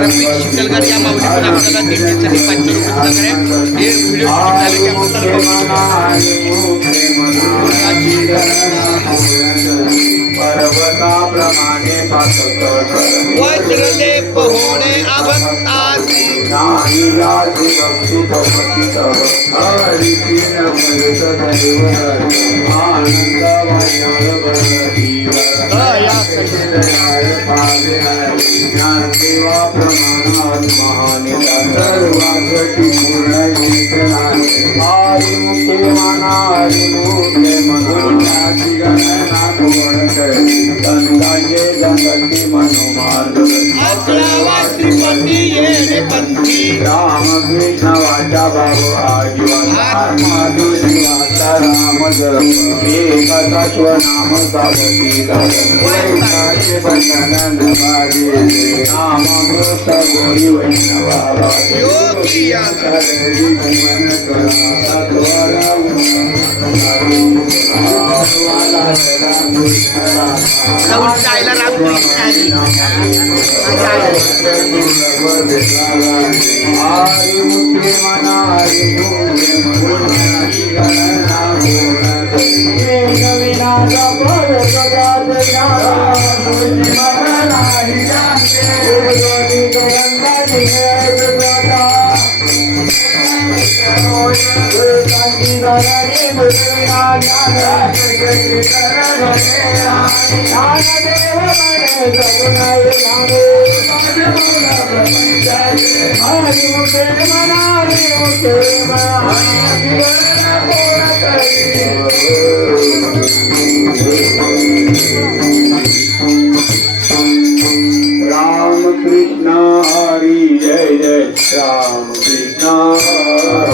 रफिक शिकलकर या माऊली पण आपल्याला दिंडीसाठी 500 रुपये हे व्हिडिओ झाले की पर्वताप्रमाणे वज्रलेप होणे अभक्तासी नाही याची भक्ती भक्तित हरितीन मृत देव आनंद वैयाळ जीव दया पावे ज्ञान सेवा प्रमाणात महानिता सर्वासाठी पूर्ण मुखे मना मुखे मनोनाची गणना कोण करे संतांचे जगती मनोमार्ग श्रीपती येणे पंथी रामकृष्ण वाचा बाबू आजीवन वाचा राम जप एक तत्व नाम साधती वैताचे बंधन नभारी नामामृत गोरी वैष्णवा योगी मन करा तत्वरा जायला राम कृष्ण हरी जय जय राम कृष्ण